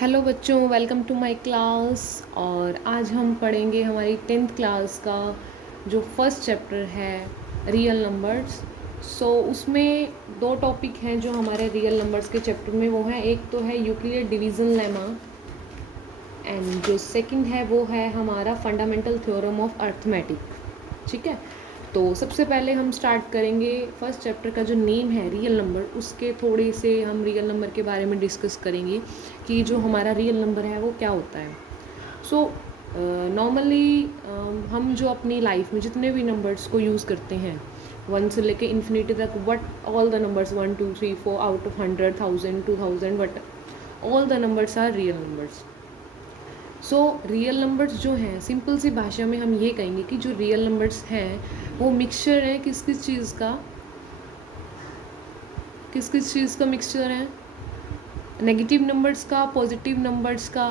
Hello बच्चों, welcome to my class. और आज हम पढ़ेंगे हमारी 10th क्लास का जो फर्स्ट चैप्टर है रियल नंबर्स। उसमें दो टॉपिक हैं जो हमारे रियल नंबर्स के चैप्टर में वो हैं। एक तो है यूक्लिड डिवीज़न लेमा एंड जो सेकंड है वो है हमारा फंडामेंटल थ्योरम ऑफ अर्थमेटिक। ठीक है, तो सबसे पहले हम स्टार्ट करेंगे फर्स्ट चैप्टर का जो नेम है रियल नंबर, उसके थोड़े से हम रियल नंबर के बारे में डिस्कस करेंगे कि जो हमारा रियल नंबर है वो क्या होता है। सो नॉर्मली हम जो अपनी लाइफ में जितने भी नंबर्स को यूज़ करते हैं 1 से लेके इन्फिनिटी तक, what all the numbers 1 2 3 4 out of 100 1000 2000 what all the numbers are real numbers. Real numbers जो हैं, सिंपल सी भाषा में हम ये कहेंगे कि जो रियल नंबर्स हैं वो मिक्सचर है किस किस चीज़ का, मिक्सचर है? नेगेटिव नंबर्स का, पॉजिटिव नंबर्स का,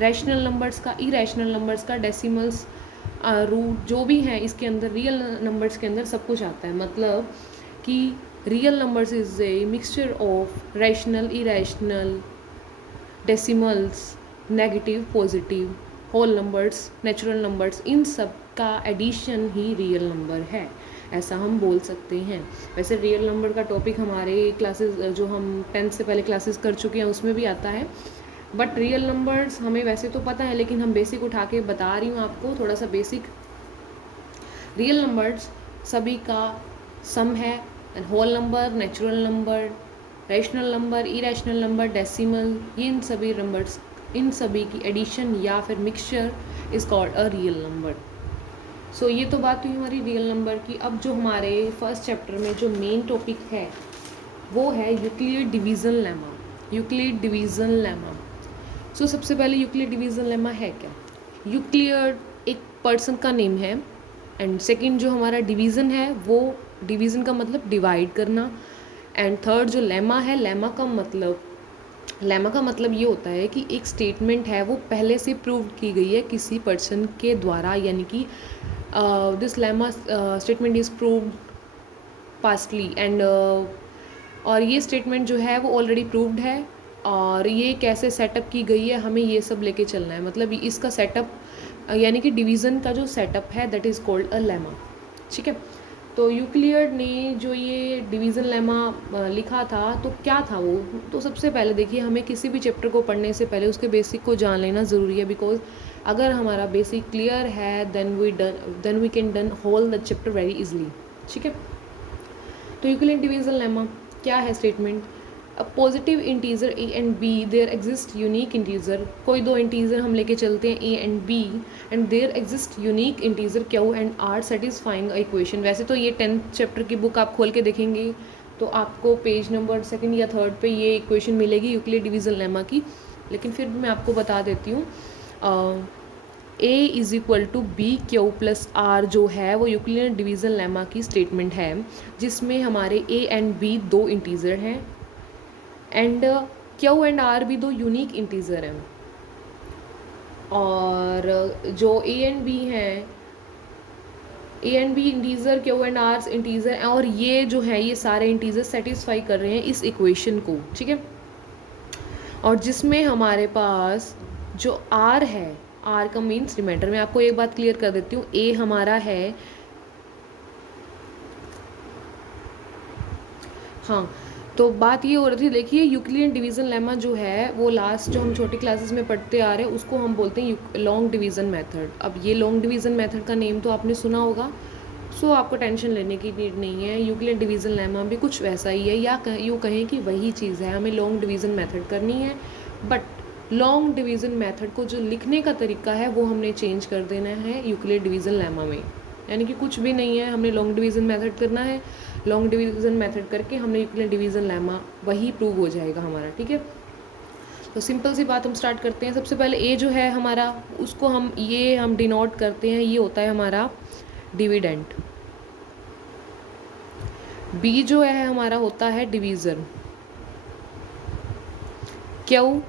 रैशनल नंबर्स का, इरेशनल नंबर्स का, डेसिमल्स, रूट जो भी हैं इसके अंदर, रियल नंबर्स के अंदर सब कुछ आता है। मतलब कि real numbers is a mixture of rational, irrational, decimals, negative, positive, whole numbers, natural numbers, इन सब का एडिशन ही रियल नंबर है, ऐसा हम बोल सकते हैं। वैसे रियल नंबर का टॉपिक हमारे क्लासेस जो हम 10th से पहले क्लासेस कर चुके हैं उसमें भी आता है, बट रियल नंबर्स हमें वैसे तो पता है, लेकिन हम बेसिक उठा के बता रही हूँ आपको थोड़ा सा बेसिक। रियल नंबर्स सभी का सम है, whole number, natural number, rational number, irrational number, decimal, ये इन सभी की एडिशन या फिर mixture is called a real number. ये तो बात हुई हमारी रियल नंबर की। अब जो हमारे फर्स्ट चैप्टर में जो मेन टॉपिक है वो है Euclid division lemma. Euclid division lemma. सबसे पहले यूक्लिड डिवीज़न लेमा है क्या? यूक्लिड एक पर्सन का नेम है, एंड सेकंड जो हमारा डिवीज़न है वो डिवीज़न का मतलब डिवाइड करना, एंड थर्ड जो लेमा है, लेमा का मतलब ये होता है कि एक स्टेटमेंट है वो पहले से प्रूव की गई है किसी पर्सन के द्वारा, यानी कि this lemma statement is proved पास्टली and और ये स्टेटमेंट जो है वो ऑलरेडी प्रूव्ड है, और ये कैसे सेटअप की गई है हमें ये सब लेके चलना है। मतलब इसका सेटअप यानी कि डिवीज़न का जो सेटअप है that is called a lemma. ठीक है, तो यूक्लिड ने जो ये डिवीज़न लेमा लिखा था तो क्या था वो? तो सबसे पहले देखिए, हमें किसी भी चैप्टर को पढ़ने से पहले उसके बेसिक को जान लेना ज़रूरी है, बिकॉज अगर हमारा बेसिक क्लियर है then we can done whole the chapter very easily. ठीक है, तो यूक्लिड डिवीज़न लेमा क्या है statement? A positive integer a and b there exist unique integer. कोई दो इंटीजर हम लेके चलते हैं ए and b, and there exist unique integer Q and r satisfying a equation. वैसे तो ये 10th चैप्टर की बुक आप खोल के देखेंगे तो आपको पेज नंबर 2nd या 3rd पे ये इक्वेशन मिलेगी यूक्लिड डिवीज़न लेमा की, लेकिन फिर भी मैं आपको बता देती हूँ। A is equal to B Q plus are जो है वो यूक्लिड डिवीज़न लेमा की स्टेटमेंट है, जिसमें हमारे ए एंड बी दो इंटीजर हैं, एंड क्यू एंड आर भी दो यूनिक इंटीजर हैं, और जो ए एंड बी हैं, ए and B integer, Q and R integer, और ये जो है ये सारे इंटीजर सेटिस्फाई कर रहे हैं इस इक्वेशन को। ठीक है, और जिसमें हमारे पास जो आर है, आर का मीन्स रिमाइंडर। मैं आपको एक बात क्लियर कर देती हूँ, ए हमारा है, हाँ, तो बात ये हो रही थी, देखिए यूक्लिडियन डिवीज़न लेमा जो है वो लास्ट जो हम छोटी क्लासेस में पढ़ते आ रहे हैं उसको हम बोलते हैं लॉन्ग डिवीज़न मेथड। अब ये लॉन्ग डिवीज़न मेथड का नेम तो आपने सुना होगा, आपको टेंशन लेने की नीड नहीं है। यूक्लिड डिवीज़न लेमा भी कुछ वैसा ही है, या यूँ कहें कि वही चीज़ है, हमें लॉन्ग डिवीज़न मेथड करनी है, बट लॉन्ग डिवीज़न मेथड को जो लिखने का तरीका है वो हमने चेंज कर देना है यूक्लिड डिवीज़न लेमा में। यानी कि कुछ भी नहीं है, हमने लॉन्ग डिवीज़न मेथड करना है, लॉन्ग डिवीज़न मेथड करके हमने यूक्लिड डिवीज़न लेमा वही प्रूव हो जाएगा हमारा। ठीक है, तो सिंपल सी बात हम स्टार्ट करते हैं। सबसे पहले ए जो है हमारा, उसको हम डिनोट करते हैं, ये होता है हमारा डिविडेंट। बी जो है हमारा होता है डिवीज़र। क्यू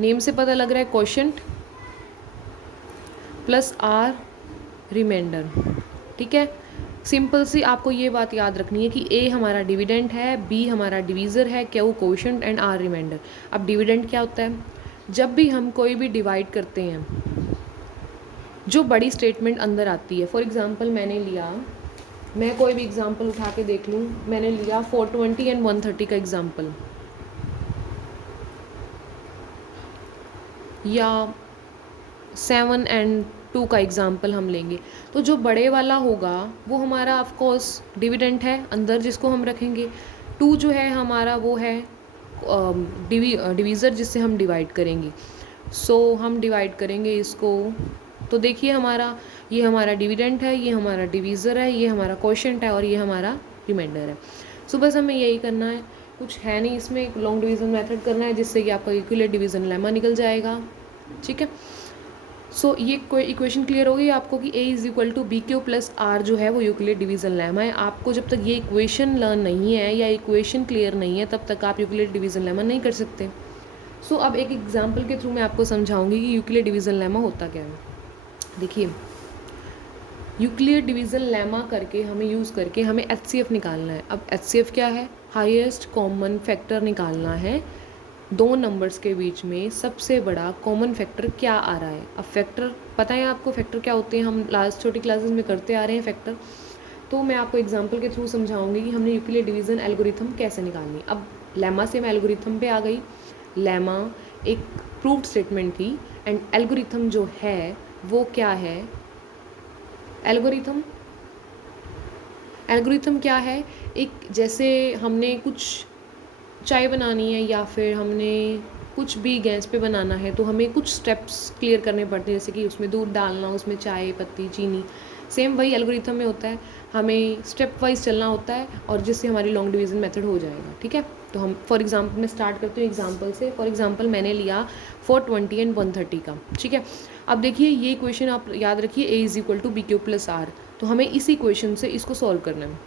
नेम से पता लग रहा है क्वोशंट, प्लस आर रिमाइंडर। ठीक है, सिंपल सी आपको ये बात याद रखनी है कि ए हमारा डिविडेंड है, बी हमारा डिवीज़र है, Q coefficient and R remainder. अब डिविडेंड क्या होता है? जब भी हम कोई भी डिवाइड करते हैं, जो बड़ी स्टेटमेंट अंदर आती है, फॉर एग्जांपल मैं कोई भी एग्जांपल उठा के देख लूँ, मैंने लिया 420 एंड 130 का एग्जांपल, या 7 एंड 2 का एग्जांपल हम लेंगे, तो जो बड़े वाला होगा वो हमारा ऑफ कोर्स डिविडेंड है अंदर, जिसको हम रखेंगे। 2 जो है हमारा वो है डिवीज़र, जिससे हम डिवाइड करेंगे। सो हम डिवाइड करेंगे इसको, तो देखिए ये हमारा डिविडेंड है, ये हमारा डिवीज़र है, ये हमारा क्वोशिएंट है और ये हमारा रिमाइंडर है। सो बस हमें यही करना है, कुछ है नहीं इसमें, एक लॉन्ग डिवीज़न मेथड करना है जिससे कि आपका यूक्लिड डिवीज़न लेमा निकल जाएगा। ठीक है, सो ये कोई इक्वेशन क्लियर हो गई आपको कि A is equal to B Q plus are जो है वो यूक्लिड डिवीज़न लेमा है। आपको जब तक ये इक्वेशन लर्न नहीं है या इक्वेशन क्लियर नहीं है तब तक आप यूक्लिड डिवीज़न लेमा नहीं कर सकते। सो अब एक एग्जांपल के थ्रू मैं आपको समझाऊंगी कि यूक्लिड डिवीज़न लेमा होता क्या है। देखिए, यूक्लिड डिवीज़न लेमा करके यूज़ करके हमें HCF निकालना है। अब HCF क्या है? हाईएस्ट कॉमन फैक्टर निकालना है। दो नंबर्स के बीच में सबसे बड़ा कॉमन फैक्टर क्या आ रहा है। अब फैक्टर पता है आपको, फैक्टर क्या होते हैं, हम छोटी क्लासेस में करते आ रहे हैं फैक्टर। तो मैं आपको एग्जांपल के थ्रू समझाऊंगी कि हमने यूक्लिड डिवीज़न एल्गोरिथम कैसे निकालनी। अब लेमा से मैं एल्गोरिथम पे आ गई। लेमा एक प्रूव्ड स्टेटमेंट थी एंड एल्गोरिथम जो है वो क्या है? एल्गोरिथम क्या है? एक जैसे हमने कुछ चाय बनानी है या फिर हमने कुछ भी गैस पे बनाना है तो हमें कुछ स्टेप्स क्लियर करने पड़ते हैं, जैसे कि उसमें दूध डालना, उसमें चाय पत्ती, चीनी। सेम वही एल्गोरिथम में होता है, हमें स्टेप वाइज चलना होता है और जिससे हमारी लॉन्ग डिवीज़न मेथड हो जाएगा। ठीक है, तो हम फॉर एग्जांपल मैं स्टार्ट करती हूँ एग्जांपल से। फॉर एग्जांपल मैंने लिया 420 एंड 130 का। ठीक है, अब देखिए ये इक्वेशन आप याद रखिए, A is equal to B Q plus R. तो हमें इस इक्वेशन से इसको सॉल्व करना है।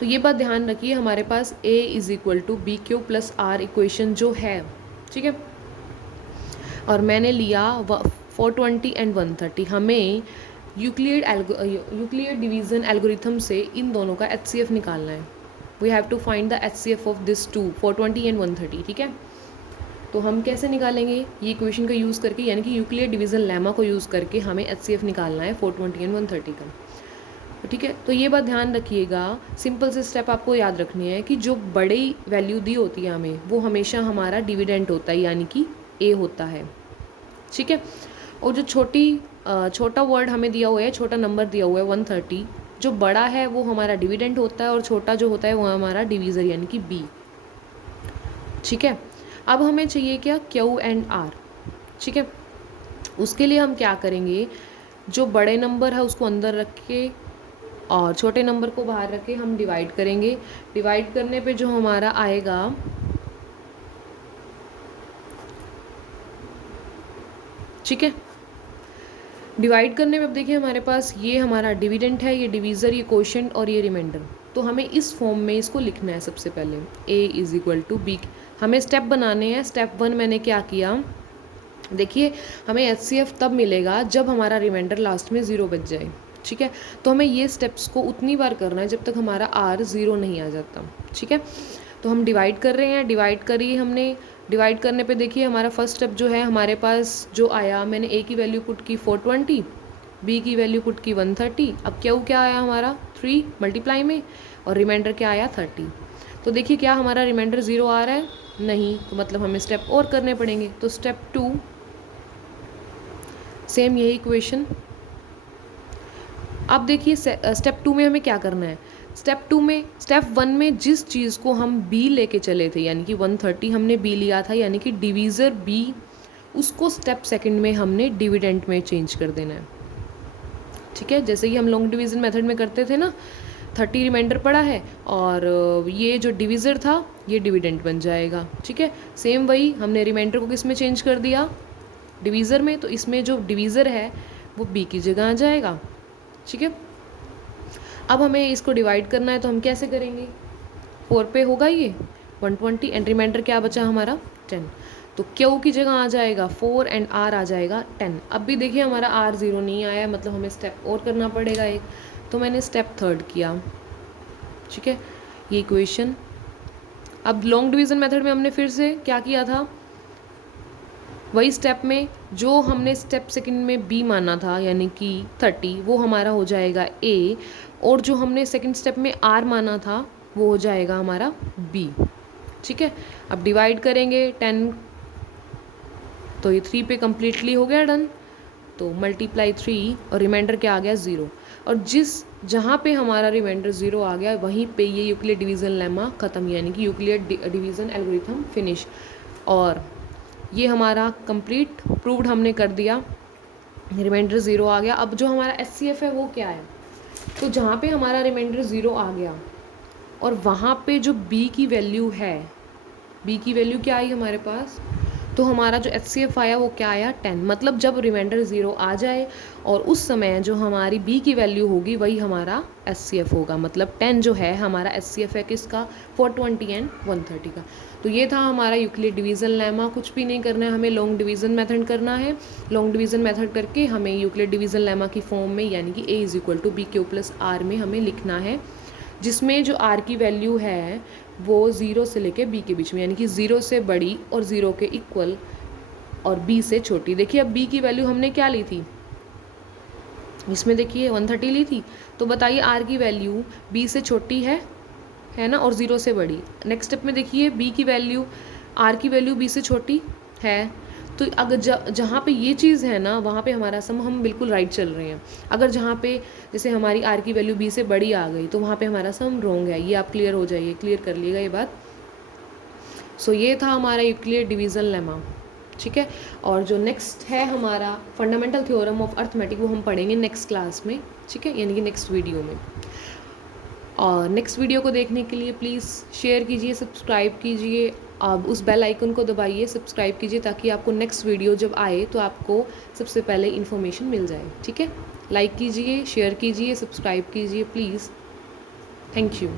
तो ये बात ध्यान रखिए, हमारे पास A is equal to B Q plus R equation जो है, ठीक है, और मैंने लिया 420 एंड 130। हमें यूक्लिड डिवीज़न एल्गोरिथम से इन दोनों का HCF निकालना है। We have to find the HCF of this two, 420 and 130। ठीक है, तो हम कैसे निकालेंगे? ये इक्वेशन का यूज़ करके, यानी कि यूक्लिड डिवीज़न लेमा को यूज़ करके हमें HCF निकालना है 420 एंड 130 का। ठीक है, तो ये बात ध्यान रखिएगा, सिंपल से स्टेप आपको याद रखनी है कि जो बड़ी वैल्यू दी होती है हमें, वो हमेशा हमारा डिविडेंड होता है, यानी कि A होता है। ठीक है, और जो छोटा वर्ड हमें दिया हुआ है, छोटा नंबर दिया हुआ है 130, जो बड़ा है वो हमारा डिविडेंड होता है और छोटा जो होता है वो हमारा डिवीज़र यानी कि B। ठीक है, अब हमें चाहिए क्या? Q and R। ठीक है, उसके लिए हम क्या करेंगे, जो बड़े नंबर है उसको अंदर रख के और छोटे नंबर को बाहर रख के हम डिवाइड करेंगे। डिवाइड करने पे जो हमारा आएगा, ठीक है, डिवाइड करने पे अब देखिए हमारे पास ये हमारा डिविडेंड है, ये डिवीज़र, ये क्वोशिएंट और ये रिमाइंडर। तो हमें इस फॉर्म में इसको लिखना है। सबसे पहले A is equal to B, हमें स्टेप बनाने हैं। स्टेप 1 मैंने क्या किया, देखिए हमें HCF तब मिलेगा जब हमारा रिमाइंडर लास्ट में 0 बच जाए। ठीक है, तो हमें ये स्टेप्स को उतनी बार करना है जब तक हमारा R 0 नहीं आ जाता। ठीक है, तो हम डिवाइड कर रहे हैं, डिवाइड करी हमने। डिवाइड करने पे देखिए हमारा फर्स्ट स्टेप जो है, हमारे पास जो आया, मैंने A की वैल्यू पुट की 420, B की वैल्यू पुट की 130। अब क्या आया हमारा 3 मल्टीप्लाई में, और रिमाइंडर क्या आया 30। तो देखिए क्या हमारा रिमाइंडर 0 आ रहा है? नहीं, तो मतलब हमें स्टेप और करने पड़ेंगे। तो स्टेप 2, सेम यही इक्वेशन। अब देखिए स्टेप 2 में हमें क्या करना है। स्टेप 1 में जिस चीज़ को हम B लेके चले थे, यानी कि 130 हमने B लिया था, यानी कि डिवीज़र B, उसको स्टेप 2 में हमने डिविडेंड में चेंज कर देना है। ठीक है, जैसे कि हम लॉन्ग डिवीज़न मेथड में करते थे ना, 30 रिमाइंडर पड़ा है और ये जो डिवीज़र था ये डिविडेंड बन जाएगा। ठीक है, सेम वही हमने रिमाइंडर को किस में चेंज कर दिया, डिवीज़र में, तो इसमें जो डिवीज़र है वो B की जगह आ जाएगा। ठीक है, अब हमें इसको डिवाइड करना है, तो हम कैसे करेंगे? 4 पे होगा ये 120 एंड रिमाइंडर क्या बचा हमारा 10। तो Q की जगह आ जाएगा 4 एंड R आ जाएगा 10। अब भी देखिए हमारा R 0 नहीं आया, मतलब हमें स्टेप और करना पड़ेगा एक। तो मैंने स्टेप थर्ड किया, ठीक है, ये इक्वेशन। अब लॉन्ग डिवीज़न मेथड में हमने फिर से क्या किया था, वही स्टेप में जो हमने स्टेप सेकंड में बी माना था यानी कि 30, वो हमारा हो जाएगा ए, और जो हमने सेकंड स्टेप में आर माना था वो हो जाएगा हमारा बी, ठीक है। अब डिवाइड करेंगे 10, तो ये 3 पे कम्प्लीटली हो गया डन, तो मल्टीप्लाई 3 और रिमाइंडर क्या आ गया 0, और जहाँ पे हमारा रिमाइंडर 0 आ गया वहीं पे ये यूक्लिड डिवीज़न लेमा ख़त्म, यानी कि यूक्लिड डिवीज़न एल्गोरिथम फिनिश। और ये हमारा कंप्लीट प्रूव्ड हमने कर दिया, रिमाइंडर 0 आ गया। अब जो हमारा SCF है वो क्या है, तो जहाँ पे हमारा रिमाइंडर 0 आ गया और वहाँ पे जो B की वैल्यू है, B की वैल्यू क्या आई हमारे पास, तो हमारा जो HCF आया वो क्या आया 10। मतलब जब रिमाइंडर 0 आ जाए और उस समय जो हमारी B की वैल्यू होगी वही हमारा SCF होगा। मतलब 10 जो है हमारा SCF है किसका, 420 एंड 130 का। तो ये था हमारा यूक्लिड डिवीज़न लेमा। कुछ भी नहीं करना है, हमें लॉन्ग डिवीज़न मेथड करना है। लॉन्ग डिवीज़न मेथड करके हमें यूक्लिड डिवीज़न लेमा की फॉर्म में यानी कि A = BQ + R में हमें लिखना है, जिसमें जो R की वैल्यू है वो 0 से लेके B के बीच में, यानी कि 0 से बड़ी और 0 के इक्वल और B से छोटी। देखिए अब B की वैल्यू हमने क्या ली थी, इसमें देखिए 130 ली थी, तो बताइए R की वैल्यू B से छोटी है ना, और 0 से बड़ी। नेक्स्ट स्टेप में देखिए B की वैल्यू, R की वैल्यू B से छोटी है, तो अगर जहाँ पे ये चीज़ है ना वहाँ पे हमारा सम हम बिल्कुल राइट चल रहे हैं। अगर जहाँ पे जैसे हमारी R की वैल्यू B से बड़ी आ गई तो वहाँ पे हमारा सम रॉन्ग है। ये आप क्लियर हो जाइए, क्लियर कर लिएगा ये बात। सो ये था हमारा यूक्लिड डिवीज़न लेमा, ठीक है। और जो नेक्स्ट है हमारा फंडामेंटल थ्योरम ऑफ अर्थमेटिक, वो हम पढ़ेंगे नेक्स्ट क्लास में, ठीक है, यानी कि नेक्स्ट वीडियो में। और नेक्स्ट वीडियो को देखने के लिए प्लीज़ शेयर कीजिए, सब्सक्राइब कीजिए, अब उस बेल आइकन को दबाइए, सब्सक्राइब कीजिए, ताकि आपको नेक्स्ट वीडियो जब आए तो आपको सबसे पहले इन्फॉर्मेशन मिल जाए, ठीक है। लाइक कीजिए, शेयर कीजिए, सब्सक्राइब कीजिए प्लीज़। Thank you.